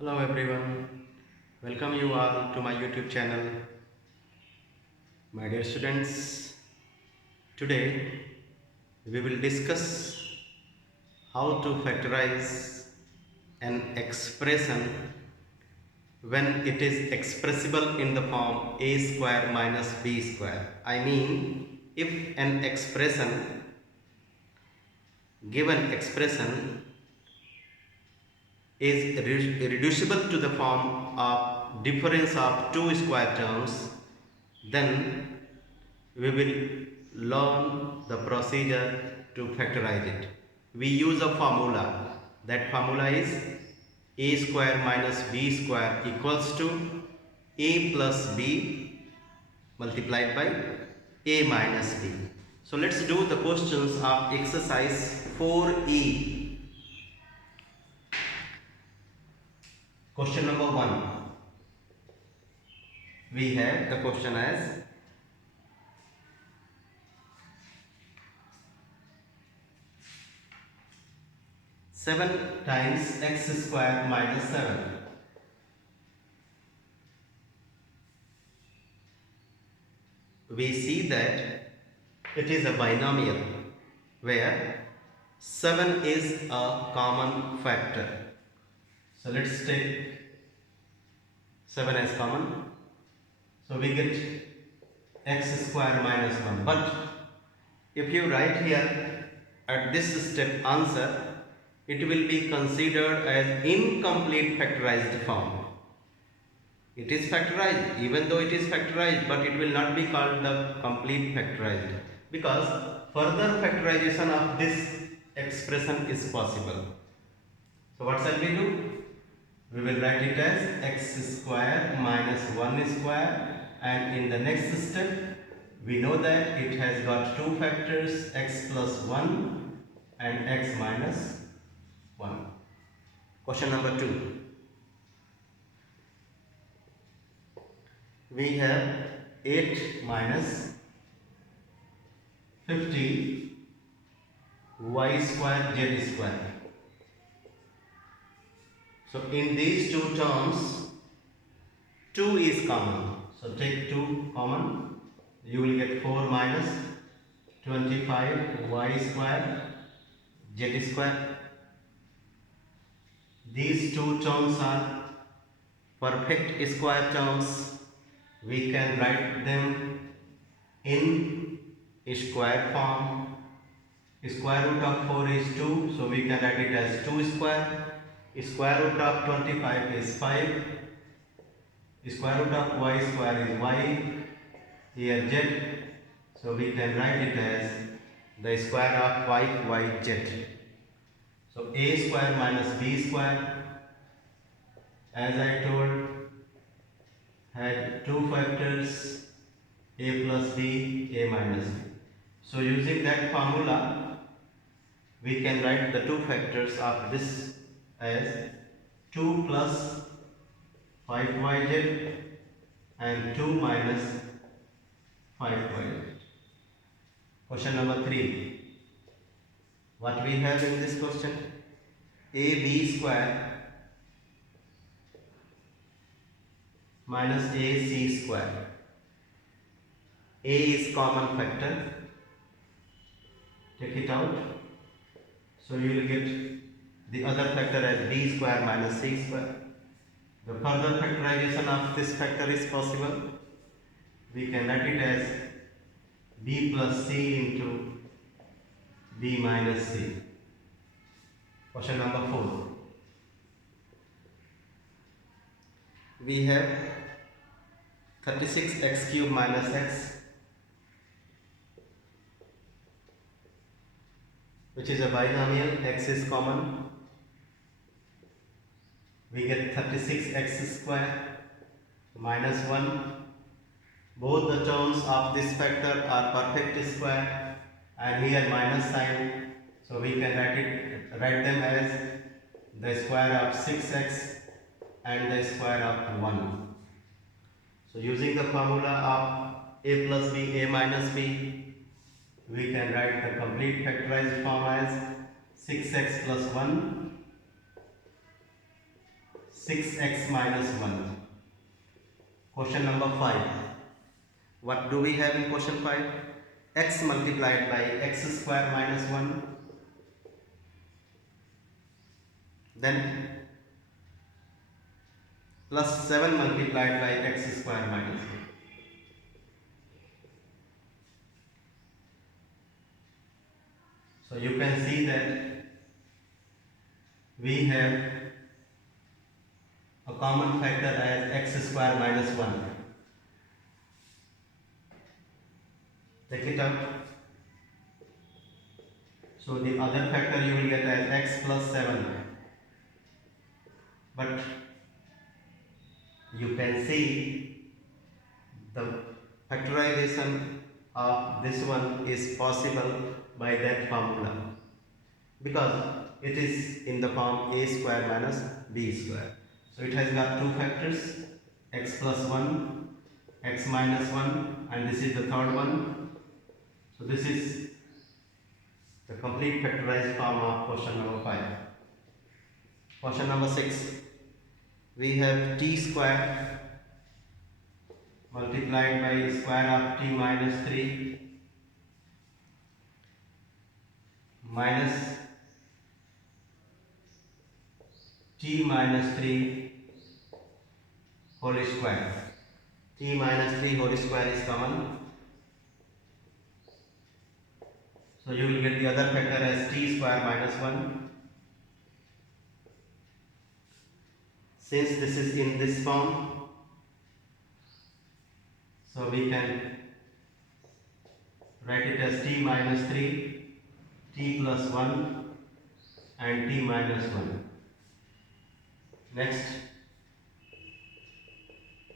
Hello everyone, welcome you all to my YouTube channel. My dear students, today we will discuss how to factorize an expression when it is expressible in the form a square minus b square. I mean, if an given expression is reducible to the form of difference of two square terms, then we will learn the procedure to factorize it. We use a formula. That formula is a square minus b square equals to a plus b multiplied by a minus b. So let's do the questions of exercise 4e. Question number 1. We have the question as 7 times x square minus 7. We see that it is a binomial where 7 is a common factor. So let's take 7 as common. So we get x square minus 1. But if you write here at this step answer, it will be considered as incomplete factorized form. It is factorized, even though it is factorized, but it will not be called the complete factorized, because further factorization of this expression is possible. So what shall we do? We will write it as x square minus 1 square, and in the next step we know that it has got two factors, x plus 1 and x minus 1. Question number 2. We have 8 minus 50 y square z square. So in these two terms, 2 is common. So take 2 common. You will get 4 minus 25 y square z square. These two terms are perfect square terms. We can write them in square form. Square root of 4 is 2, so we can write it as 2 square. Square root of 25 is 5. Square root of y square is y. Here z, so we can write it as the square of 5yz. So a square minus b square, as I told, had two factors, a plus b, a minus b. So using that formula, we can write the two factors of this as 2 plus 5yz and 2 minus 5yz. Question number 3. What we have in this question? ab square minus ac square. A is common factor. Take it out. So you will get the other factor as b square minus c square. The further factorization of this factor is possible. We can write it as b plus c into b minus c. Question number 4. We have 36x cube minus x, which is a binomial. X is common. We get 36x square minus 1. Both the terms of this factor are perfect square, and here minus sign, so we can write them as the square of 6x and the square of 1. So using the formula of a plus b, a minus b, we can write the complete factorized form as 6x plus 1, 6x minus 1. Question number 5. What do we have in question 5? X multiplied by x square minus 1. Then plus 7 multiplied by x square minus 1. So you can see that we have a common factor as x square minus 1. Take it out. So the other factor you will get as x plus 7. But you can see the factorization of this one is possible by that formula, because it is in the form a square minus b square. So it has got two factors, x plus 1, x minus 1, and this is the third one. So this is the complete factorized form of question number 5. Question number 6. We have t square multiplied by square of t minus 3 minus t minus 3 whole square. T minus 3 whole square is common. So you will get the other factor as t square minus 1. Since this is in this form, so we can write it as t minus 3, t plus 1 and t minus 1. Next,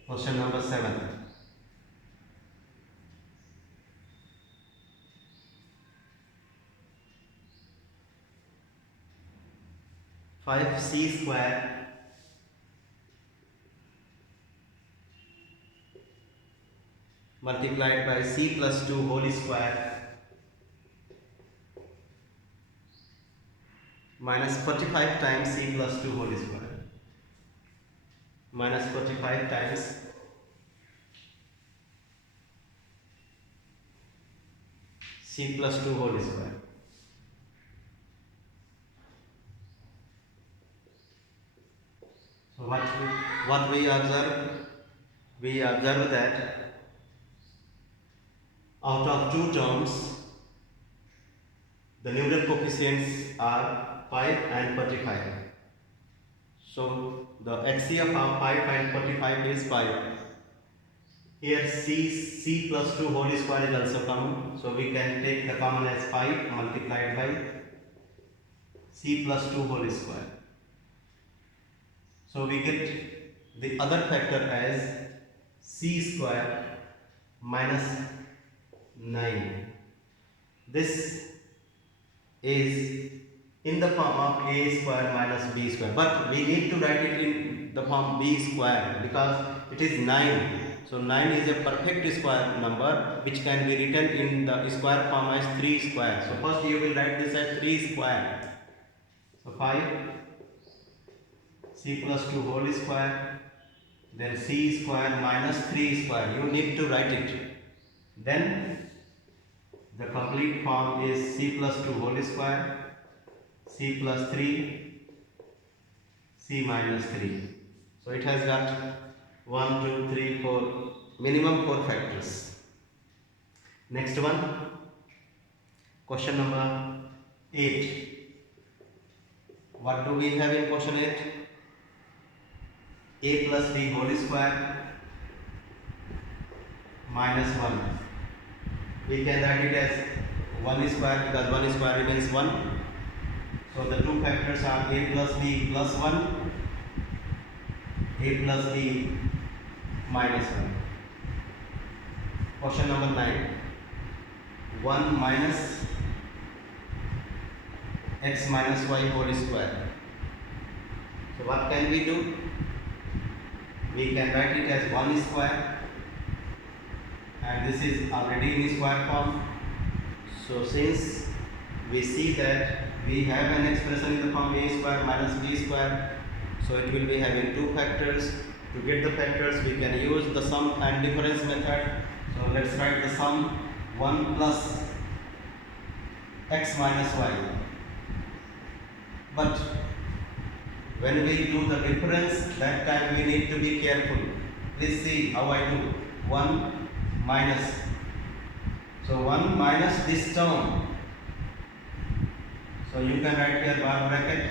question number 7. Five c square multiplied by c plus 2 whole square minus 45 times c plus 2 whole square. Minus 45 times c plus 2 whole square. So what we observe? We observe that out of two terms, the numeral coefficients are 5 and 45. So the HCF of 5 and 45 is 5. Here c plus 2 whole square is also common. So we can take the common as 5 multiplied by c plus 2 whole square. So we get the other factor as c square minus 9. This is in the form of a square minus b square, but we need to write it in the form b square because it is 9. So 9 is a perfect square number which can be written in the square form as 3 square. So first you will write this as 3 square. So 5 c plus 2 whole square, then c square minus 3 square. You need to write it. Then the complete form is c plus 2 whole square, c plus 3, c minus 3. So it has got 1, 2, 3, 4, minimum 4 factors. Next one, question number 8. What do we have in question 8? A plus b whole square minus 1. We can write it as 1 square because 1 square remains 1. So the two factors are a plus b plus 1, a plus b minus 1. Question number 9. 1 minus x minus y whole square. So what can we do? We can write it as 1 square, and this is already in square form. So since we see that we have an expression in the form a square minus b square, So it will be having two factors. To get the factors, we can use the sum and difference method. So let's write the sum 1 plus x minus y. But when we do the difference, that time we need to be careful. Please see how I do. 1 minus. So 1 minus this term. So you can write here bar bracket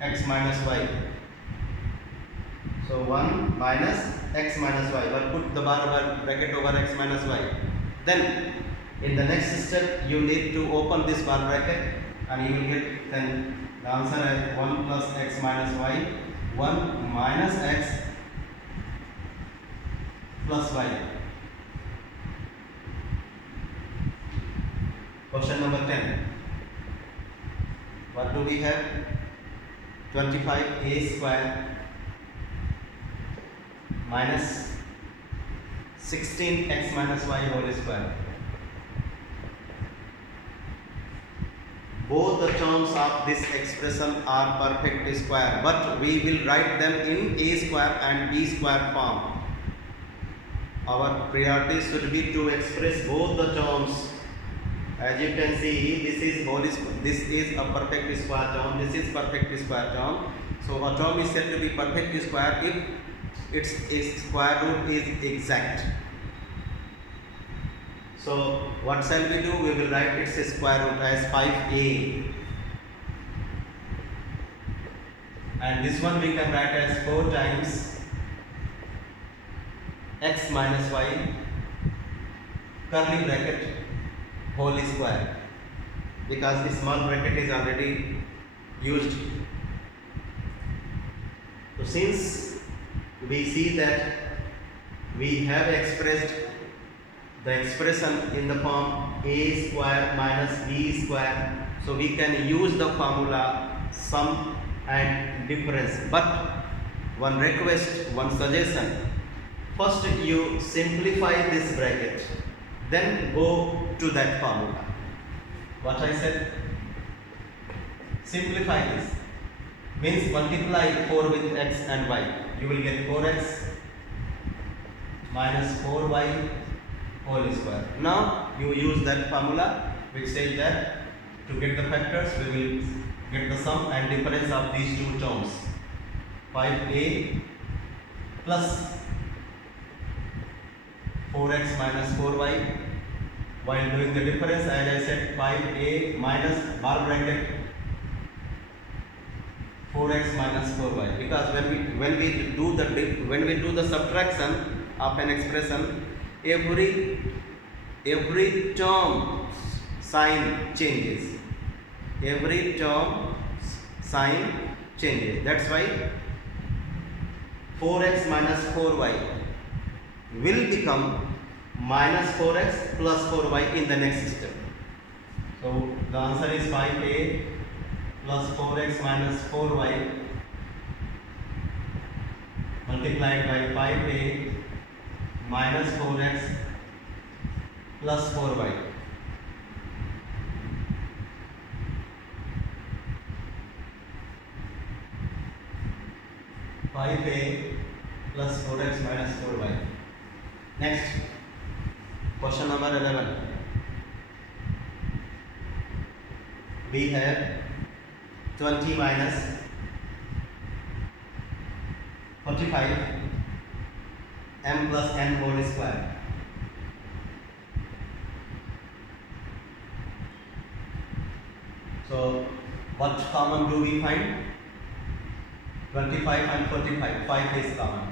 x minus y. So 1 minus x minus y. But put the bar bracket over x minus y. Then in the next step you need to open this bar bracket and you will get then the answer as 1 plus x minus y. 1 minus x plus y. Question number 10. What do we have? 25a square minus 16x minus y whole square. Both the terms of this expression are perfect square, but we will write them in a square and b square form. Our priority should be to express both the terms. As you can see, this is a perfect square term, this is perfect square term. So a term is said to be perfect square if its square root is exact. So what shall we do? We will write its square root as 5a. And this one we can write as 4 times x minus y curly bracket whole square, because the small bracket is already used. So since we see that we have expressed the expression in the form a square minus b square, so we can use the formula sum and difference. But one request, one suggestion: first you simplify this bracket, then go to that formula. What I said? Simplify this means multiply 4 with x and y. You will get 4x minus 4y whole square. Now you use that formula which says that to get the factors we will get the sum and difference of these two terms. 5a plus 4x minus 4y. While doing the difference, as I said, 5a minus bar bracket 4x minus 4y, because when we do the subtraction of an expression, every term sign changes. Every term sign changes. That's why 4x minus 4y will become minus 4x plus 4y in the next step. So the answer is 5a plus 4x minus 4y multiplied by 5a minus 4x plus 4y. Plus 4x minus 4y. Next, question number 11. We have 20 minus 45 m plus n whole square. So what common do we find? 25 and 45, 5 is common.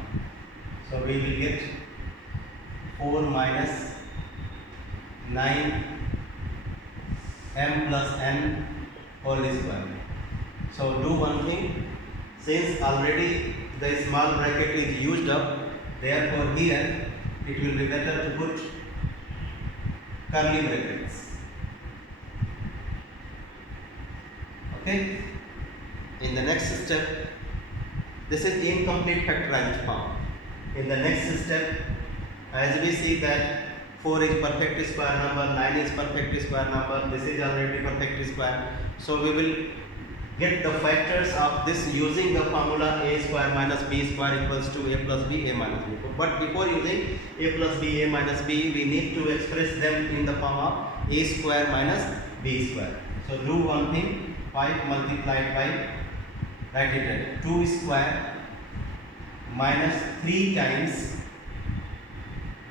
So we will get 4 minus 9 m plus n whole square. So do one thing, since already the small bracket is used up, therefore here it will be better to put curly brackets. Okay? In the next step, this is incomplete factorized form. In the next step, as we see that 4 is perfect square number, 9 is perfect square number, this is already perfect square. So we will get the factors of this using the formula a square minus b square equals to a plus b, a minus b. But before using a plus b, a minus b, we need to express them in the form of a square minus b square. So do one thing, 5 multiplied by, write it as 2 square minus 3 times,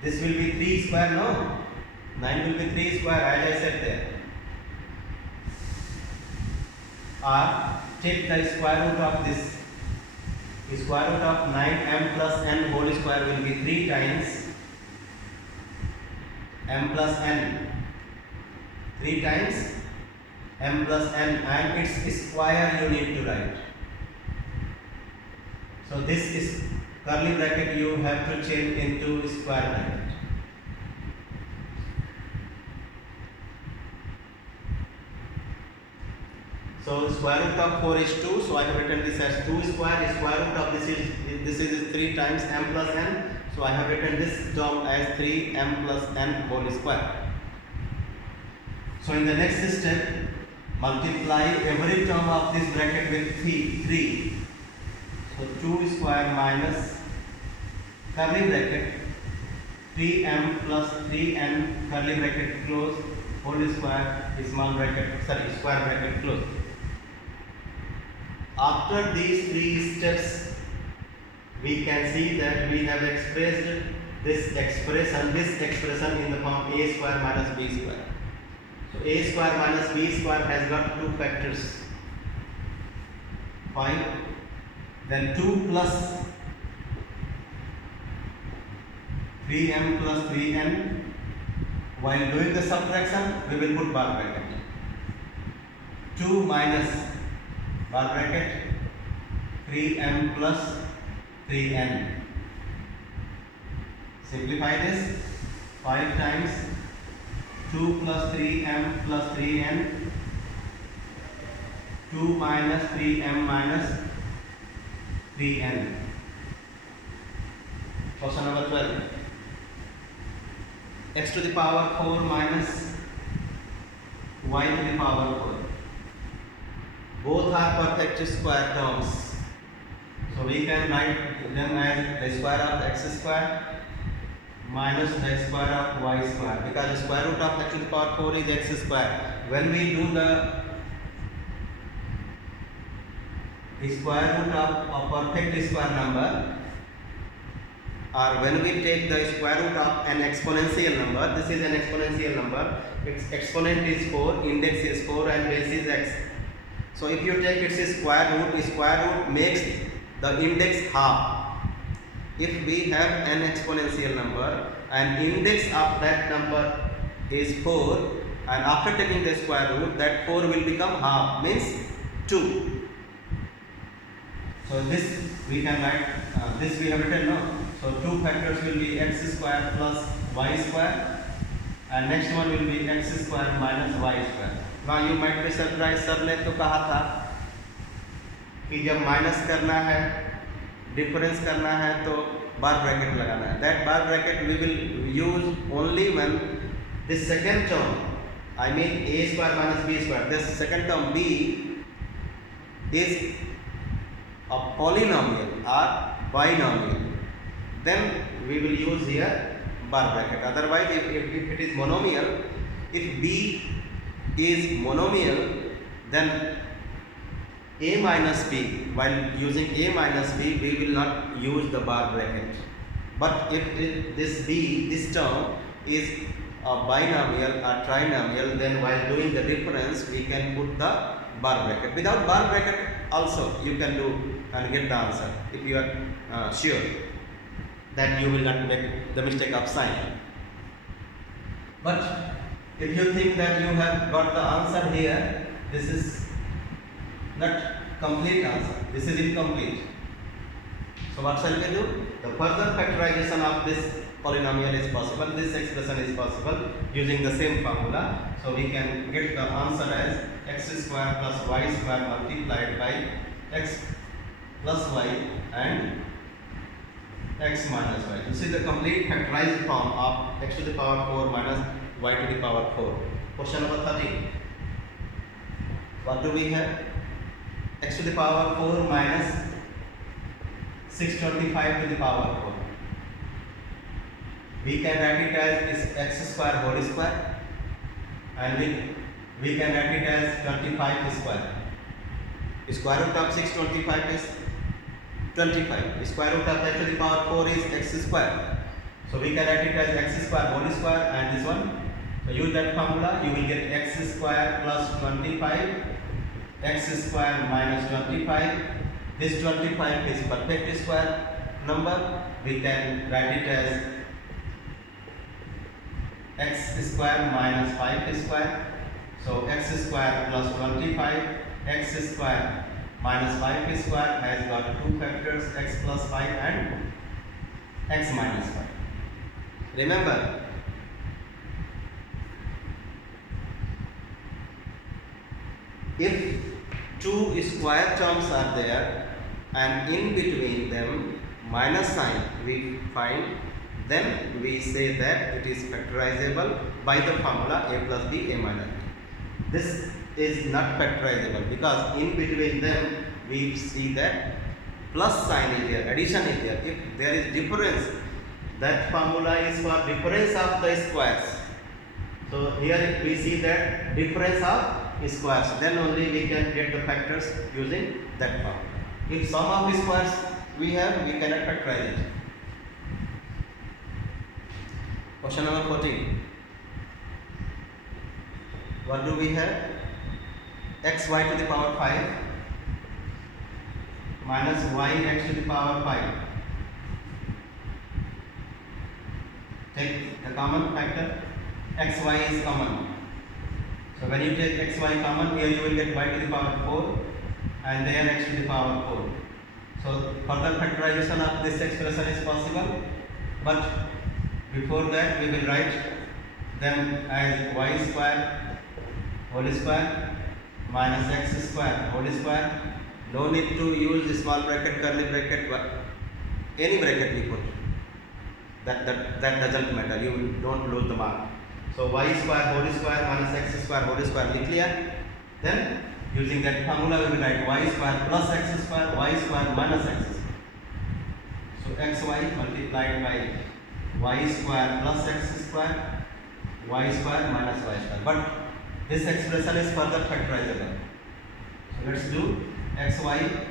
this will be 3 square, no? 9 will be 3 square, as I said there. Or take the square root of this. The square root of 9m plus n whole square will be 3 times m plus n. 3 times m plus n, and its square you need to write. So this is curly bracket, you have to change into square bracket. So square root of 4 is 2, so I have written this as 2 square. Square root of this is 3 times m plus n, so I have written this term as 3m plus n whole square. So in the next step, multiply every term of this bracket with 3. So 2 square minus curly bracket 3m plus 3n curly bracket close whole square square bracket close. After these 3 steps, we can see that we have expressed this expression in the form a square minus b square. So a square minus b square has got 2 factors, 5, then 2 plus 3m plus 3n. While doing the subtraction, we will put bar bracket. 2 minus bar bracket 3m plus 3n. Simplify this. 5 times 2 plus 3m plus 3n, 2 minus 3m minus 3n. Question number 12. X to the power 4 minus y to the power 4. Both are perfect square terms. So we can write them as the square of x square minus the square of y square, because the square root of x to the power 4 is x square. When we do the square root of a perfect square number, or when we take the square root of an exponential number, this is an exponential number, its exponent is 4, index is 4 and base is x. So if you take its square root makes the index half. If we have an exponential number and index of that number is 4, and after taking the square root, that 4 will become half, means 2. So this we can write, this we have written now. So 2 factors will be x square plus y square, and next one will be x square minus y square. Now you might be surprised, sir ने तो कहा था कि जब minus करना है, difference करना है तो बार ब्रैकेट लगाना है. That bar bracket we will use only when this second term, I mean a square minus b square, this second term b is a polynomial or binomial, then we will use here bar bracket. Otherwise, if it is monomial, if b is monomial, then a minus b, while using a minus b, we will not use the bar bracket. But if this term is a binomial or trinomial, then while doing the difference, we can put the bar bracket. Without bar bracket also you can do and get the answer, if you are sure that you will not make the mistake of sign. But if you think that you have got the answer here, this is not complete answer, this is incomplete. So what shall we do? The further factorization of this polynomial is possible, this expression is possible using the same formula. So we can get the answer as x square plus y square multiplied by x plus y and x minus y. This is the complete factorized form of x to the power 4 minus y to the power 4. Question number 13. What do we have? x to the power 4 minus 625 to the power 4. We can write it as x square whole square, and we can write it as 25 square. Square root of 625 is 25. Square root of x to the power 4 is x square. So we can write it as x square whole square, and this one. So use that formula, you will get x square plus 25, x square minus 25. This 25 is perfect square number. We can write it as x square minus 5 square. So x square plus 25, x square minus 5 square has got two factors, x plus 5 and x minus 5. Remember, if two square terms are there and in between them minus sign we find, then we say that it is factorizable by the formula a plus b a minus b. This is not factorizable because in between them we see that plus sign is there, addition is there. If there is difference, that formula is for difference of the squares. So here we see that difference of squares, then only we can get the factors using that formula. If sum of squares we have, we cannot factorize it. Question number 14. What do we have? Xy to the power 5 minus yx to the power 5. Take the common factor, xy is common. So when you take xy common, here you will get y to the power 4 and there x to the power 4. So further factorization of this expression is possible, but before that we will write them as y square whole square minus x square whole square. No need to use small bracket, curly bracket, any bracket we put. That doesn't matter, you don't lose the mark. So y square whole square minus x square whole square, clear? Then using that formula we will write y square plus x square, y square minus x square. So xy multiplied by y square plus x square, y square minus y square. But this expression is further factorizable. So let's do xy,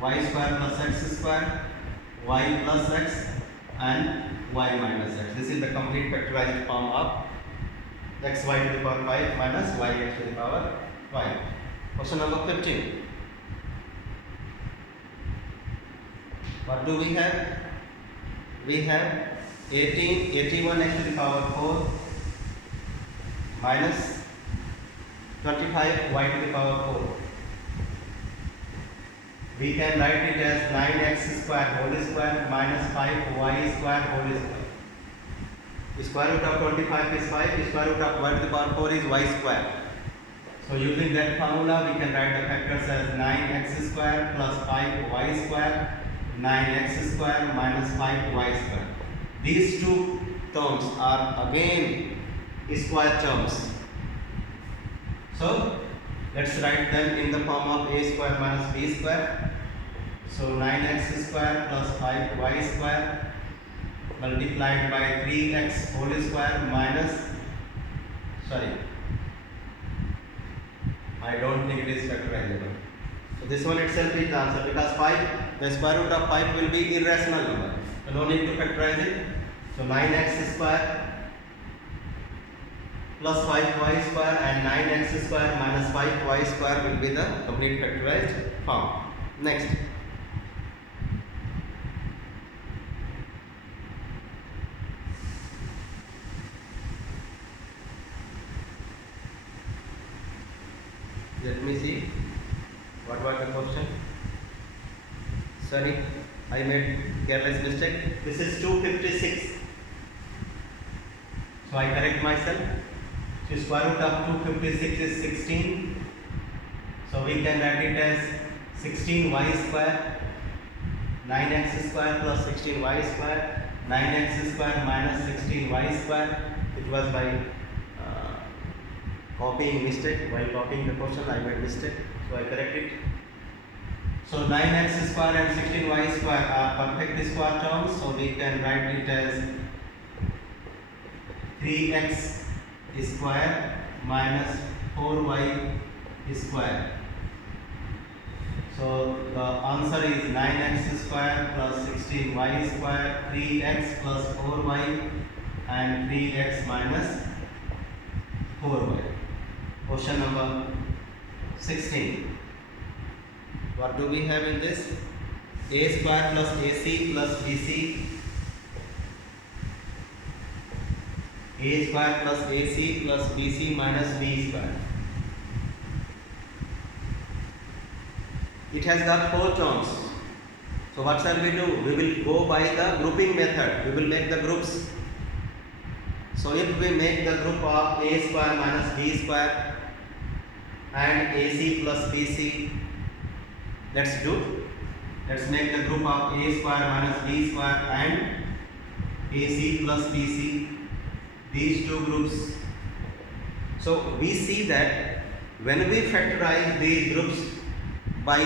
y square plus x square, y plus x and y minus x. This is the complete factorized form of xy to the power 5 minus yx to the power 5. Question number 15. What do we have? We have 81x to the power 4 minus 25y to the power 4. We can write it as 9x square whole square minus 5y square whole square. Square root of 25 is 5, square root of y to the power 4 is y square. So using that formula we can write the factors as 9x square plus 5y square, 9x square minus 5y square. These two terms are again square terms. So let's write them in the form of a square minus b square. So 9x square plus 5y square multiplied by 3x whole square minus, I don't think it is factorizable. So this one itself is the answer, because 5, the square root of 5 will be irrational number. So no need to factorize it. So 9x square plus 5y square and 9x square minus 5y square will be the complete factorized form. Next. Let me see. What was the question? Sorry, I made careless mistake. This is 256. So I correct myself. So square root of 256 is 16. So we can write it as 16y square, 9x square plus 16y square, 9x square minus 16y square. It was by copying mistake. While copying the question, I made mistake, so I correct it. So 9x square and 16y square are perfect square terms, so we can write it as 3x square minus 4y square. So the answer is 9x square plus 16y square, 3x plus 4y and 3x minus 4y. Question number 16. What do we have in this? A square plus AC plus BC. A square plus AC plus BC minus B square. It has got 4 terms. So what shall we do? We will go by the grouping method. We will make the groups. So if we make the group of A square minus B square and AC plus BC, let's make the group of A square minus B square and AC plus BC, these two groups. So we see that when we factorize these groups by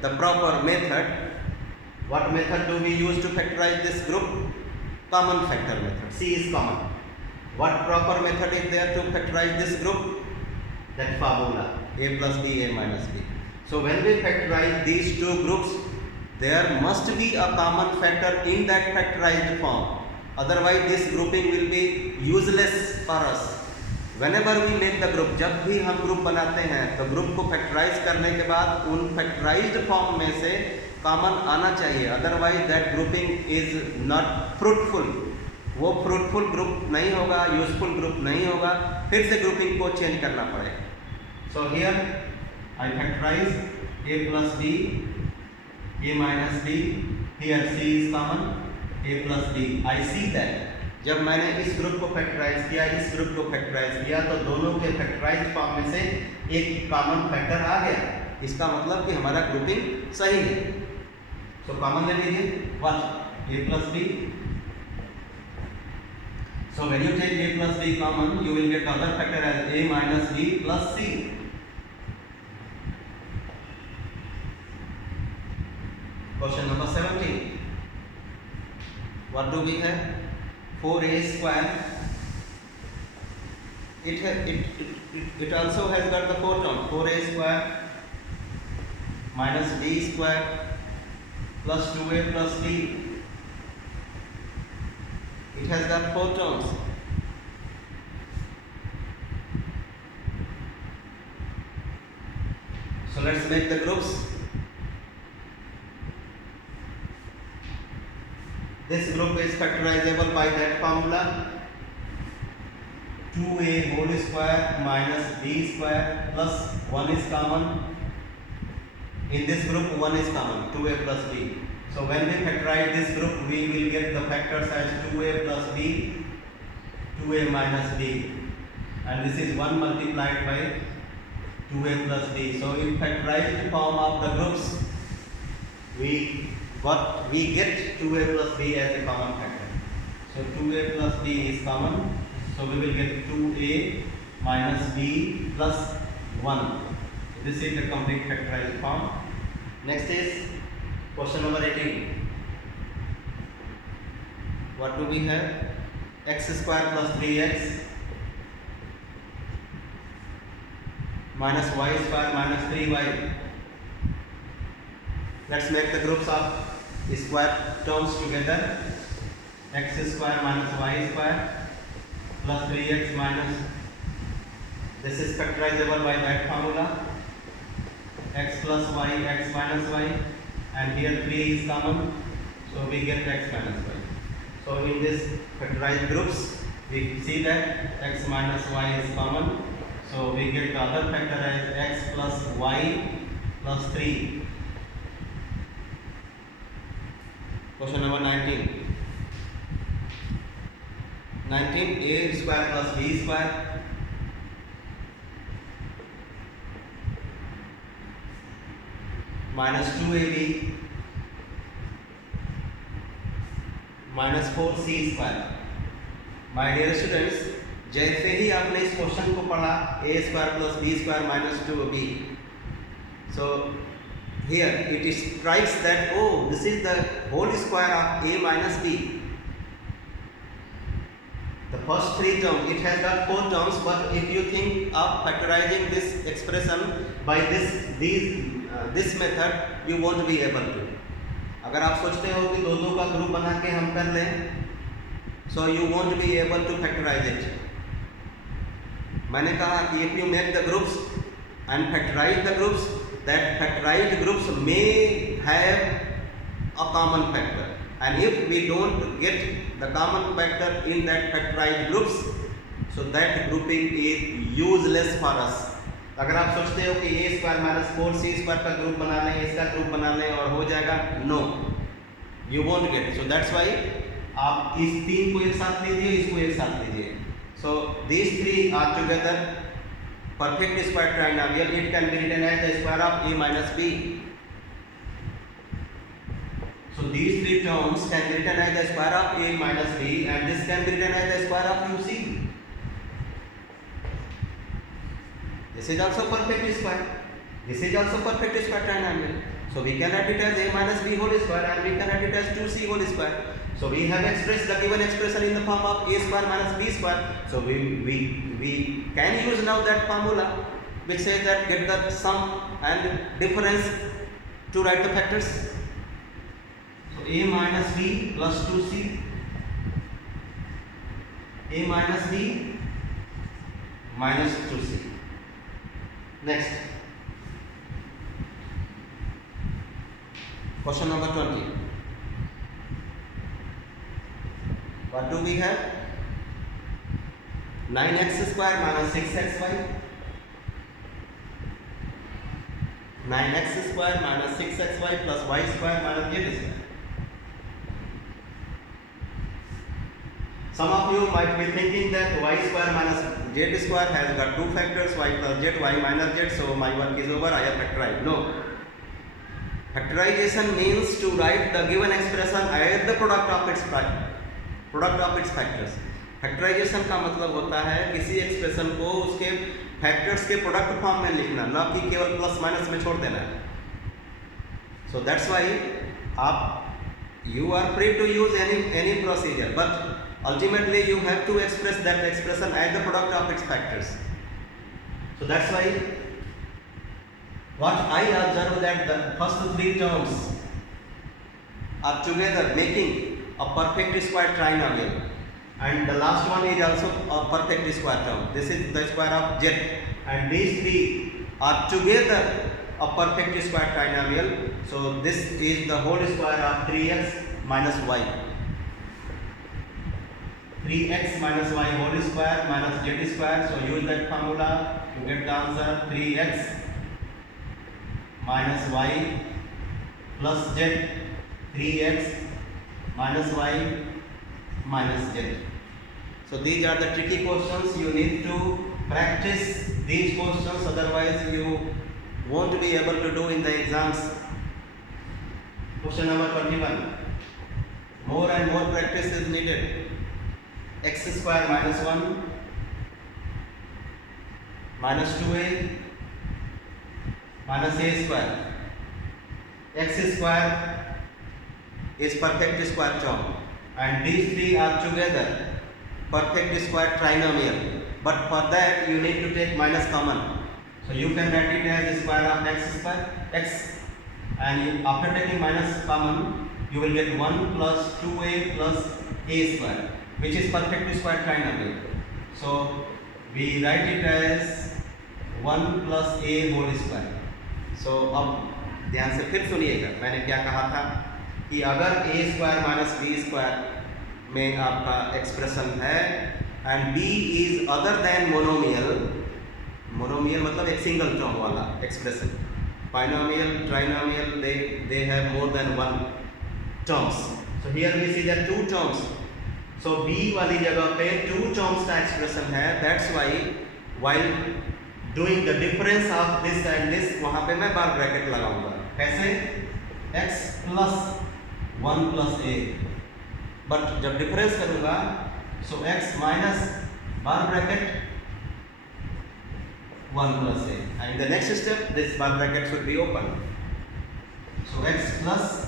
the proper method, what method do we use to factorize this group? Common factor method. C is common. What proper method is there to factorize this group? That formula, A plus B, A minus B. So when we factorize these two groups, there must be a common factor in that factorized form. Otherwise this grouping will be useless for us. Whenever we make the group, जब भी हम group बनाते हैं तो group को factorise करने के बाद उन फैक्टराइज्ड फॉर्म में से कॉमन आना चाहिए. Otherwise that grouping is not fruitful. वो फ्रूटफुल ग्रुप नहीं होगा, यूजफुल ग्रुप नहीं होगा, फिर से ग्रुपिंग को चेंज करना पड़ेगा. So here I factorize A plus B, A minus B, here C is common, A plus B. I see that जब मैंने इस ग्रुप को फैक्टराइज किया, इस ग्रुप को फैक्टराइज किया, तो दोनों के फैक्टराइज फॉर्म में से एक कॉमन फैक्टर आ गया. इसका मतलब कि हमारा ग्रुपिंग सही है. सो कॉमन ले लीजिए, what A plus B. So when you take A plus B common, you will get other factor as A minus B plus C. Question number 17. What do we have? 4a square. It also has got the 4 terms. 4a square minus b square plus 2a plus b. It has got 4 terms. So let's make the groups. This group is factorizable by that formula, 2a whole square minus b square plus 1 is common. In this group 1 is common, 2a plus b. So when we factorize this group, we will get the factors as 2a plus b, 2a minus b, and this is 1 multiplied by 2a plus b. So in factorized form of the groups, we get 2a plus b as a common factor. So 2a plus b is common. So we will get 2a minus b plus 1. This is the complete factorized form. Next is question number 18. What do we have? X square plus 3x minus y square minus 3y. Let's make the groups of square terms together. X square minus y square plus 3x minus, this is factorizable by that formula, x plus y, x minus y, and here 3 is common, so we get x minus y. So in this factorized groups, we see that x minus y is common, so we get the other factor as x plus y plus 3. Question number 19. 19, a square plus b square minus 2ab minus 4c square. My dear students, जैसे ही आपने इस question को पढ़ा a square plus b square minus 2b, so here it strikes that oh, this is the whole square of a minus b. The first three terms, it has got four terms, but if you think of factorizing this expression by this method, you won't be able to. अगर आप सोचते हो कि दो का group बना के हम कर लें, so you won't be able to factorize it. मैंने कहा कि if you make the groups and factorize the groups, that factorized groups may have a common factor, and if we don't get the common factor in that factorized groups, so that grouping is useless for us. अगर आप सोचते हो कि a square minus 4c square का group बना लें, इसका group बना लें और हो जाएगा, no, you won't get. So that's why आप इस तीन को एक साथ लीजिए, इसको एक साथ लीजिए. So these three are together perfect square trinomial. It can be written as the square of a minus b. So these three terms can be written as the square of a minus b, and this can be written as the square of uc. This is also perfect square. This is also perfect square trinomial. So we can write it as a minus b whole square, and we can write it as 2c whole square. So we have expressed the given expression in the form of a square minus b square. So we can use now that formula which says that get the sum and difference to write the factors. So a minus b plus 2c, a minus b minus 2c. Next, question number 20. What do we have? 9x square minus 6xy. 9x square minus 6xy plus y square minus z square. Some of you might be thinking that y square minus z square has got two factors, y plus z, y minus z, so my work is over, I have factorized. No. Factorization means to write the given expression as the product of its factors. Factorisation का मतलब होता है किसी expression को उसके factors के product form में लिखना, ना कि केवल प्लस माइनस में छोड़ देना. सो दैट्स वाई आप you are free to use any procedure, but ultimately you have to express that expression as the product of its factors. So that's why what I observe that the first three terms are together making a perfect square trinomial, and the last one is also a perfect square term. This is the square of z, and these three are together a perfect square trinomial. So this is the whole square of 3x minus y. 3x minus y whole square minus z square. So use that formula to get the answer 3x minus y plus z. 3x minus y minus z. So these are the tricky questions. You need to practice these questions, otherwise you won't be able to do in the exams. Question number 21. More and more practice is needed. X square minus 1 minus 2a minus a square. X square is perfect square term, and these three are together perfect square trinomial, but for that you need to take minus common. So you can write it as square of x square x, and after taking minus common you will get 1 plus 2a plus a square, which is perfect square trinomial. So we write it as 1 plus a whole square. So अब ध्यान से फिर सुनिएगा मैंने क्या कहा था कि अगर a square minus b square में आपका एक्सप्रेशन है and b is other than monomial, monomial मतलब एक सिंगल टर्म वाला expression, binomial trinomial they have more than one terms. So here we see that two terms. So b वाली जगह पे two terms का एक्सप्रेशन है, that's why while doing the difference of this and this वहाँ पे मैं बार bracket लगाऊंगा. कैसे? x plus 1 plus a, but जब डिफरेंस करूंगा so x minus bar bracket 1 plus a, and the next step this bar bracket should be open. So x plus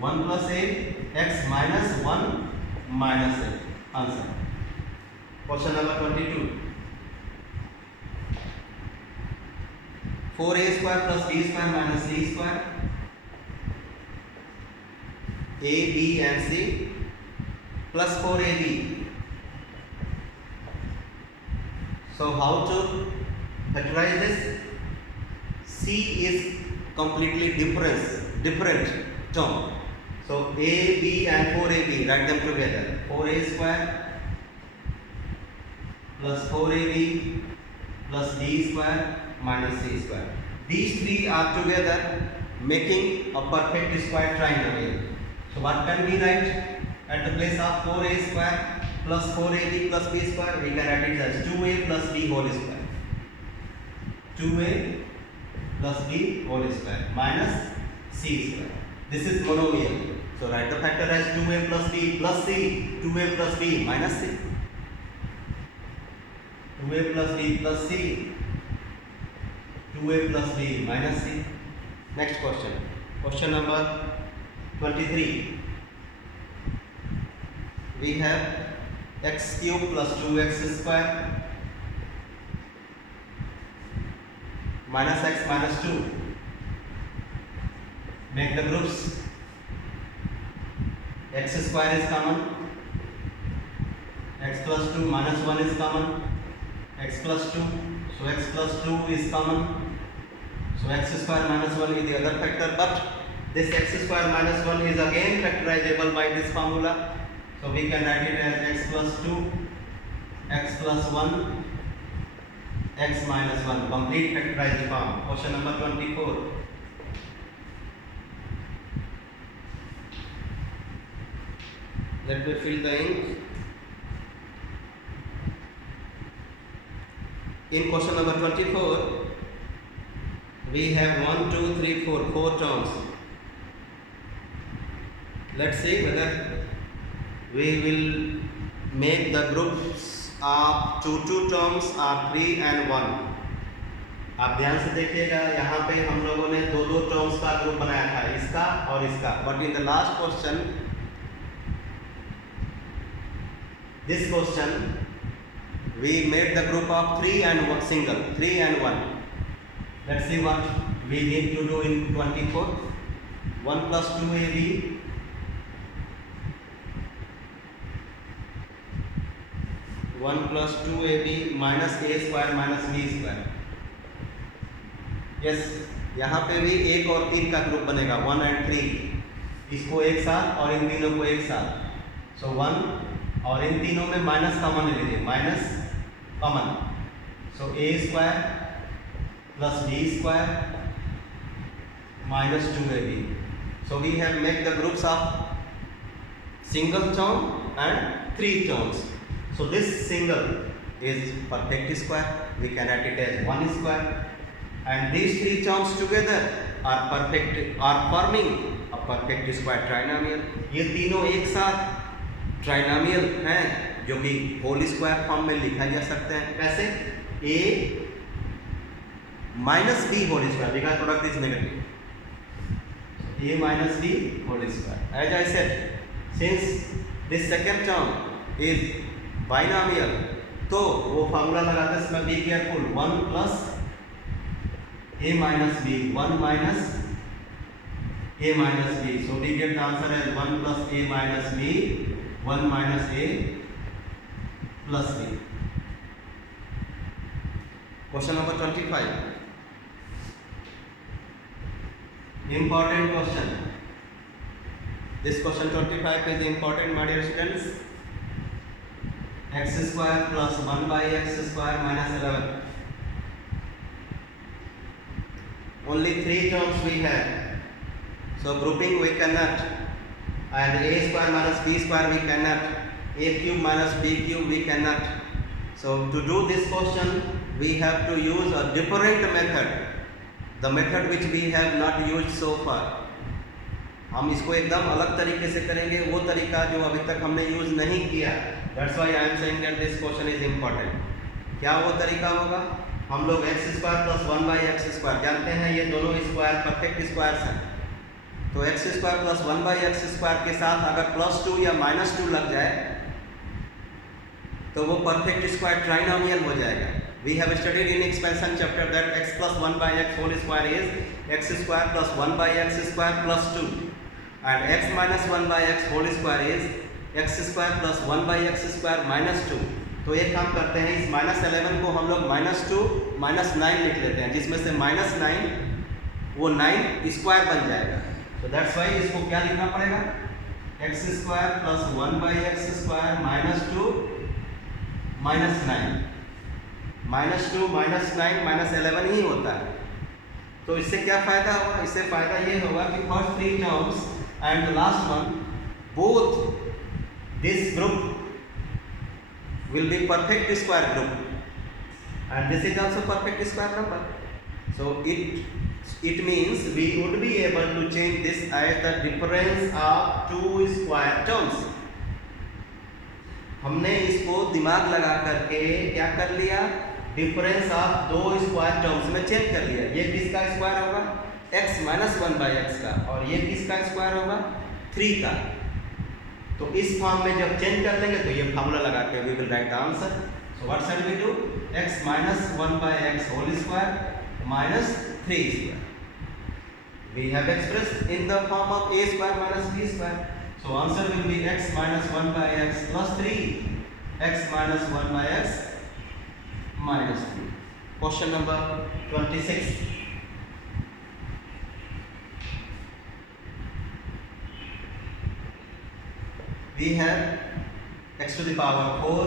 1 plus a, x minus 1 minus a. Answer. Question number 22. 4a square plus b square minus c square. A, b and c plus 4ab. So how to factorize this? C is completely different term. So a, b and 4ab, write them together. 4a square plus 4ab plus b square minus c square. These three are together making a perfect square triangle. So what can we write at the place of 4a square plus 4ab plus b square? We can write it as 2a plus b whole square. 2a plus b whole square minus c square. This is monomial. So write the factor as 2a plus b plus c, 2a plus b minus c. 2a plus b plus c, 2a plus b minus c. Next question. Question number 23. We have x cube plus 2x square minus x minus 2. Make the groups. X square is common. X plus 2 minus 1 is common. X plus 2. So x plus 2 is common. So x square minus 1 is the other factor, but this x square minus 1 is again factorizable by this formula. So we can write it as x plus 2, x plus 1, x minus 1, complete factorized form. Question number 24. Let me fill the ink. In question number 24, we have 1, 2, 3, 4 terms. Let's see whether we will make the groups of 2 terms or 3 and 1. आप ध्यान से देखिएगा, यहाँ पे हम लोगों ने दो टर्म्स का ग्रुप बनाया था, इसका और इसका. But in the last question, this question, we made the group of 3 and 1 single, 3 and 1. Let's see what we need to do in 24. 1 plus 2ab. 1 plus 2ab minus a square minus b square. Yes, यहाँ पे भी 1 और 3 का group बनेगा, 1 and 3. इसको एक साथ और इन तीनों को एक साथ. So 1 और इन तीनों में माइनस कॉमन ले लीजिए, minus common. So a square plus b square minus 2ab. So we have made the groups of single term and 3 terms. So this single is perfect square. We can write it as 1 square. And these 3 terms together are forming a perfect square trinomial. ये तीनों एक साथ trinomial हैं, जो कि whole square form में लिखा जा सकते हैं. कैसे? a minus b whole square, because product is negative. a minus b whole square. As I said, since this second term is binomial, तो वो फार्मूला लगाते समय be careful. 1 plus a minus b, 1 minus a minus b. So we get the answer as 1 plus a minus b, 1 minus a plus b. Question number 25. Important question. This question 25 is important, my dear students. X square plus 1 by x square minus 11. Only 3 terms we have. So grouping we cannot. And a square minus b square we cannot. A cube minus b cube we cannot. So to do this question, we have to use a different method. The method which we have not used so far. हम इसको एकदम अलग तरीके से करेंगे, वो तरीका जो अभी तक हमने यूज नहीं किया. That's why I am saying that this question is important. क्या वो तरीका होगा? हम लोग एक्स स्क्वायर प्लस 1/x² जानते हैं, ये दोनों स्क्वायर परफेक्ट स्क्वायर्स हैं। तो एक्स स्क्वायर प्लस 1/x² के साथ अगर +2 या -2 लग जाए तो वो परफेक्ट स्क्वायर ट्राइनोमियल हो जाएगा। We have studied in expansion chapter that x plus 1/x whole square is x² plus 1/x² plus 2 and x minus 1/x whole square is x² plus 1/x² minus 2। तो एक काम करते हैं, इस -11 को हम लोग -2 -9 लिख लेते हैं, जिसमें से -9 वो 9 स्क्वायर बन जाएगा। तो दैट्स वाई इसको क्या लिखना पड़ेगा? x² plus 1/x² minus 2 minus 9 -2 -9 -11 ही होता है। तो इससे क्या फायदा होगा? इससे फायदा ये होगा कि first 3 terms and last one both this group will be perfect square group and this is also perfect square number. So it means we would be able to change this as the difference of two square terms. हमने इसको दिमाग लगा करके क्या कर लिया? Difference of दो square terms में चेंज कर लिया। ये किसका स्क्वायर होगा? x minus 1/x का, और ये किसका स्क्वायर होगा? 3 का। तो इस फॉर्म में जब चेंज कर लेंगे तो ये फार्मूला लगा के we will write the answer. So what shall we do? x minus 1/x whole square minus 3 square. We have expressed in the form of a square minus b square. So answer will be x minus 1/x plus 3, x minus 1/x minus 3. Question number 26. We have x to the power 4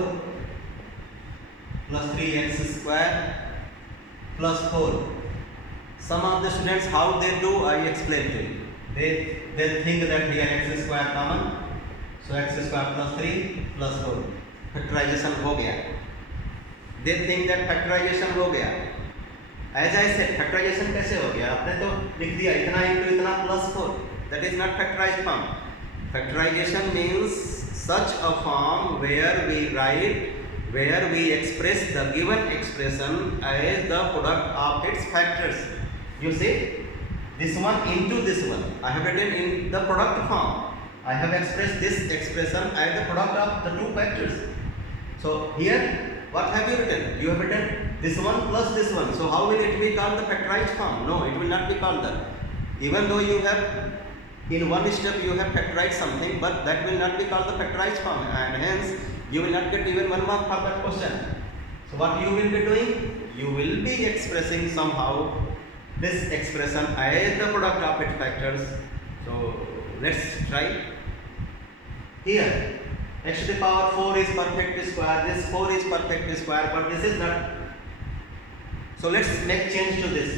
plus 3x square plus 4. Some of the students, how they do, I explain to you. They think that here x square common, so x square plus 3 plus 4 factorization हो गया। They think that factorization हो गया। As I said, factorization कैसे हो गया? आपने तो लिख दिया इतना into इतना plus 4. That is not factorized form. Factorization means such a form where we express the given expression as the product of its factors. You see, this one into this one, I have written in the product form. I have expressed this expression as the product of the two factors. So here, what have you written? You have written this one plus this one. So how will it be called the factorized form? No, it will not be called that. Even though you have in one step you have factorized something, but that will not be called the factorized form, and hence you will not get even 1 mark for that question. So what you will be doing? You will be expressing somehow this expression as the product of its factors. So let's try. Here x to the power 4 is perfect square, this 4 is perfect square, but this is not. So let's make change to this.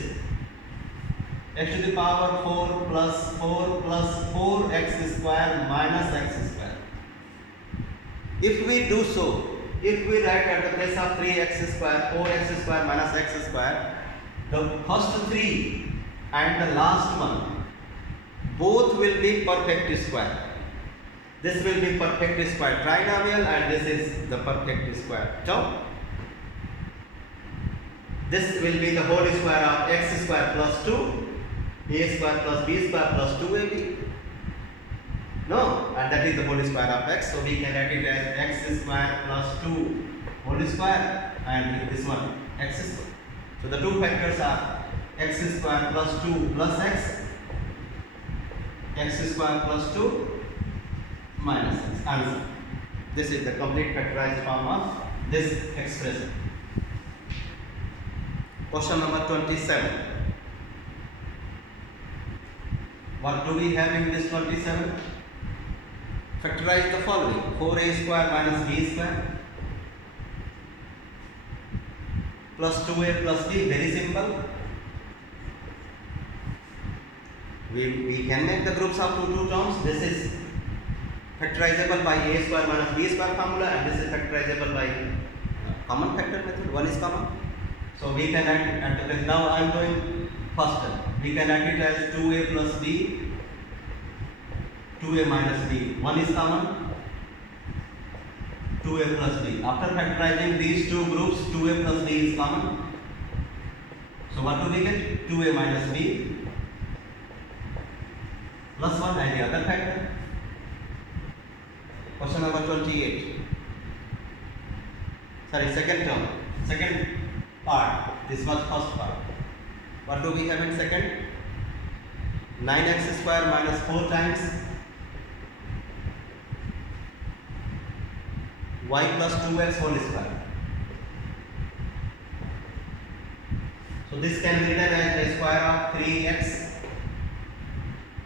X to the power 4 plus 4x square minus x square. If we do so, if we write at the place of 3x square 4x square minus x square, the first 3 and the last one both will be perfect square. This will be perfect square trinomial and this is the perfect square term. This will be the whole square of x square plus 2, a square plus b square plus 2ab. No, and that is the whole square of x. So we can write it as x square plus 2 whole square and this one x square. So the two factors are x square plus 2 plus x square plus 2 minus x. Answer. This is the complete factorized form of this expression. Question number 27. What do we have in this 27? Factorize the following: 4a square minus b square plus 2a plus b. Very simple. We can make the groups of two terms. This is factorizable by a square minus b square formula, and this is factorizable by common factor method. One is common. So we can write it. Now I am doing faster. We can write it as 2a plus b, 2a minus b. One is common. 2a plus b. After factorizing these two groups, 2a plus b is common. So what do we get? 2a minus b plus 1 and the other factor. Question number 28. Sorry, second term. Second part. This was first part. What do we have in second? 9x square minus 4 times y plus 2x whole square. So this can be written as the square of 3x.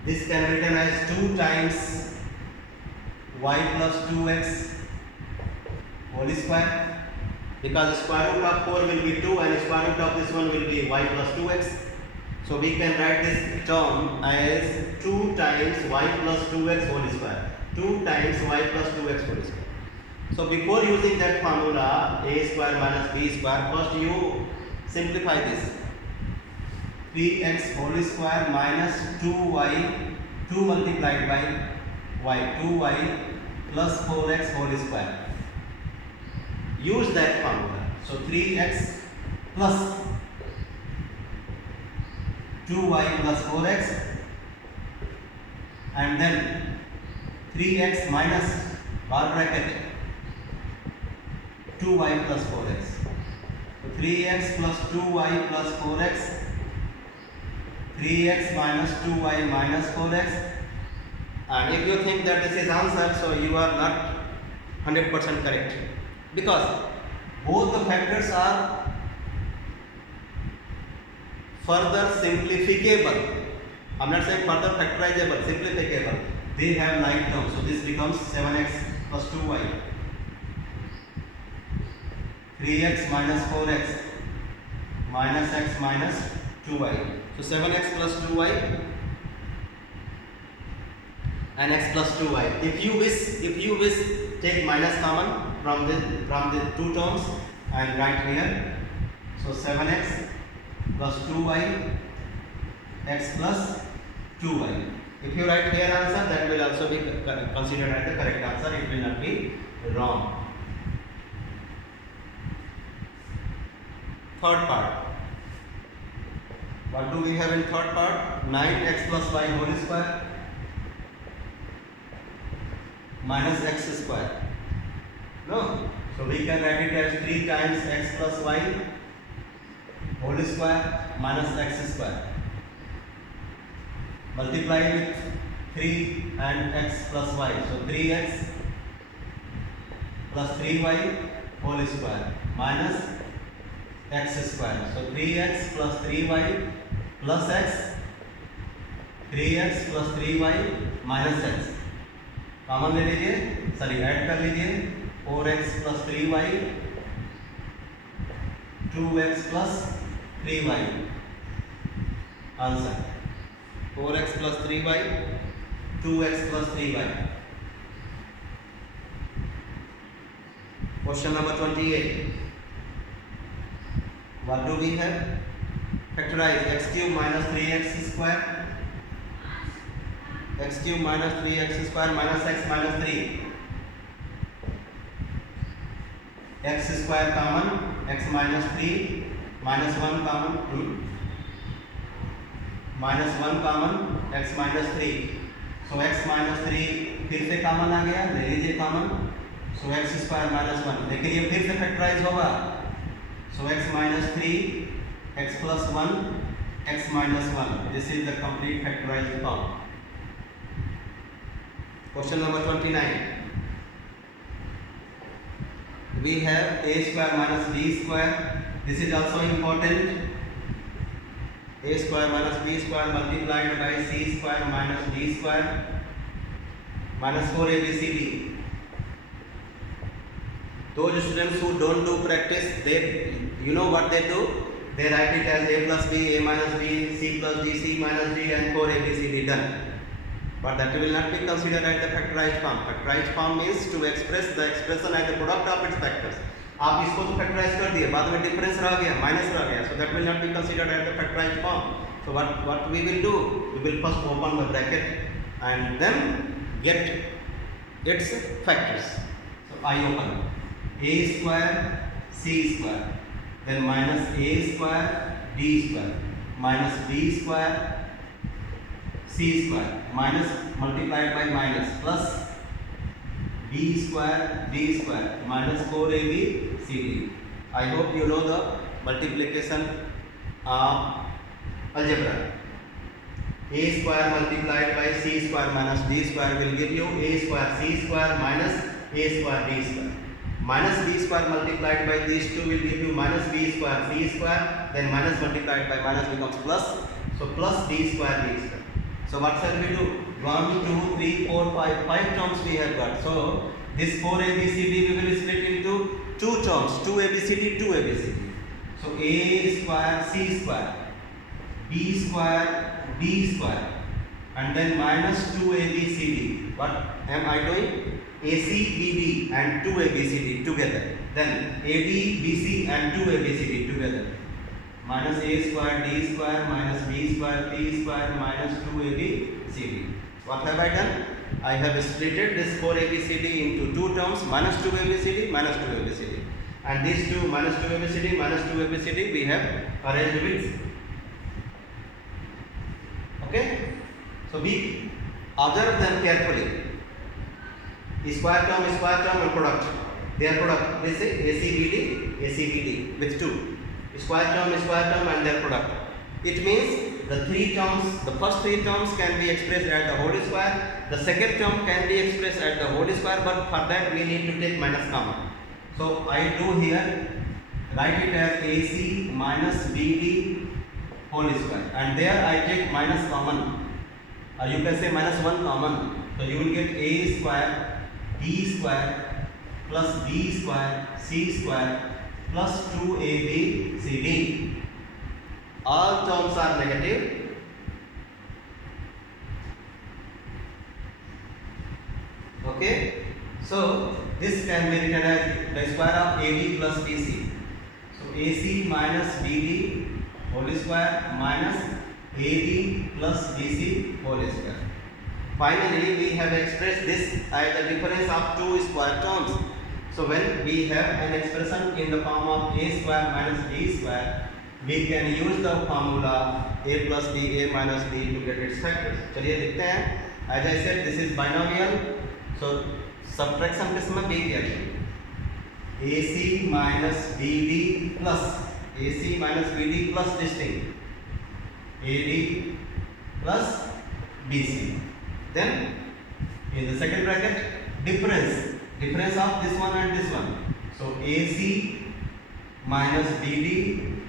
This can be written as 2 times y plus 2x whole square, because square root of 4 will be 2 and square root of this one will be y plus 2x. So we can write this term as 2 times y plus 2x whole square. 2 times y plus 2x whole square. So before using that formula a square minus b square, first you simplify this. 3x whole square minus 2y, 2 multiplied by y, 2y plus 4x whole square. Use that formula. So 3x plus 2y plus 4x, and then 3x minus bar bracket 2y plus 4x. So 3x plus 2y plus 4x, 3x minus 2y minus 4x. And if you think that this is answer, so you are not 100% correct, because both the factors are further simplificable. I am not saying further factorizable, simplificable. They have like terms. So this becomes 7x plus 2y, 3x minus 4x minus x minus 2y. So 7x plus 2y and x plus 2y. If you wish, take minus common from the two terms and write here. So 7x plus 2y, x plus 2y. If you write here answer, that will also be considered as the correct answer. It will not be wrong. Third part. What do we have in third part? 9x plus y whole square minus x square. No. So we can write it as 3 times x plus y whole square minus x square. Multiply with 3 and x plus y. So 3x plus 3y whole square minus x square. So 3x plus 3y plus x, 3x plus 3y minus x. Common ले लीजिए, sorry add कर लीजिए. 4x plus 3y, 2x plus 3y. Answer 4x plus 3y, 2x plus 3y. Question number 28. What do we have? Factorize x cube minus 3x square. X cube minus 3x square minus x minus 3. X square common, x minus 3 minus 1 common, minus 1 common, x minus 3. So x minus 3 फिर से common आ गया, ले लीजिए common. So x square minus 1. लेकिन ये फिर से factorise होगा. So x minus 3, x plus 1, x minus 1. This is the complete factorized form. Question number 29. We have a square minus b square. This is also important. A square minus b square multiplied by c square minus d square minus 4abcd. Those students who don't do practice, they, you know what they do? They write it as a plus b, a minus b, c plus d, c minus d, and 4abcd done. But that will not be considered as the factorized form. Factorized form is to express the expression as the product of its factors. आप इसको तो factorise कर दिए, बाद में difference रह गया, minus रह गया, so that will not be considered as the factorized form. So what we will do? We will first open the bracket and then get its factors. So I open a square c square, then minus a square d square, minus b square c square, minus multiplied by minus, plus b square d square, minus 4ab cd. I hope you know the multiplication algebra. A square multiplied by c square minus d square will give you a square c square minus a square d square. Minus b square multiplied by these two will give you minus b square c square, then minus multiplied by minus becomes plus. So plus d square d square. So what shall we do? 1, 2, 3, 4, 5, 5 terms we have got. So this 4abcd we will split into 2 terms, 2abcd, 2abcd. So a square c square, b square d square, and then minus 2abcd. What am I doing? AC, BD and 2abcd together. Then AD, BC and 2abcd together. Minus a square d square minus b square t square minus 2abcd. What have I done? I have splitted this 4abcd into 2 terms, minus 2abcd, minus 2abcd. And these two minus 2abcd, minus 2abcd we have arranged with. Okay? So we observe them carefully. Square term and product. Their product. They say ACBD with 2. Square term and their product. It means the 3 terms, the first 3 terms can be expressed at the whole square. The second term can be expressed at the whole square, but for that we need to take minus common. So I do here, write it as AC minus BD whole square, and there I take minus common. You can say minus 1 common. So you will get a square d square plus b square c square plus 2ab cd. All terms are negative. Okay, so this can be written as the square of ad plus bc. So ac minus bd whole square minus ad plus bc whole square. Finally, we have expressed this as the difference of 2 square terms. So when we have an expression in the form of a square minus b square, we can use the formula a plus b, a minus b to get its factors. चलिए देखते हैं. As I said, this is binomial. So subtraction किसमें b किया ac minus bd plus this thing ad plus bc. Then in the second bracket, difference of this one and this one. So AC minus BD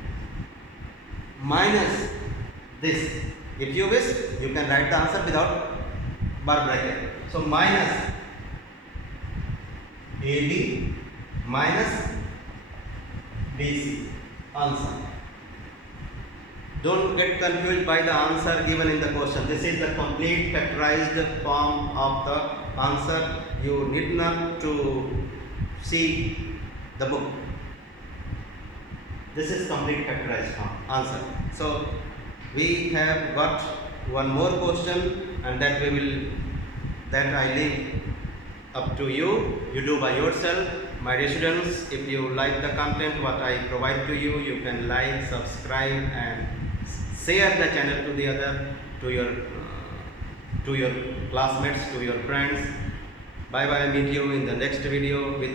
minus this. If you wish, you can write the answer without bar bracket. So minus AD minus BC. Answer. Don't get confused by the answer given in the question. This is the complete factorized form of the answer. You need not to see the book. This is complete factorized form answer. So we have got one more question, and that I leave up to you. You do by yourself. My dear students, if you like the content what I provide to you, you can like, subscribe and share the channel to the other, to your classmates, to your friends. Bye bye. Meet you in the next video with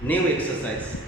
new exercise.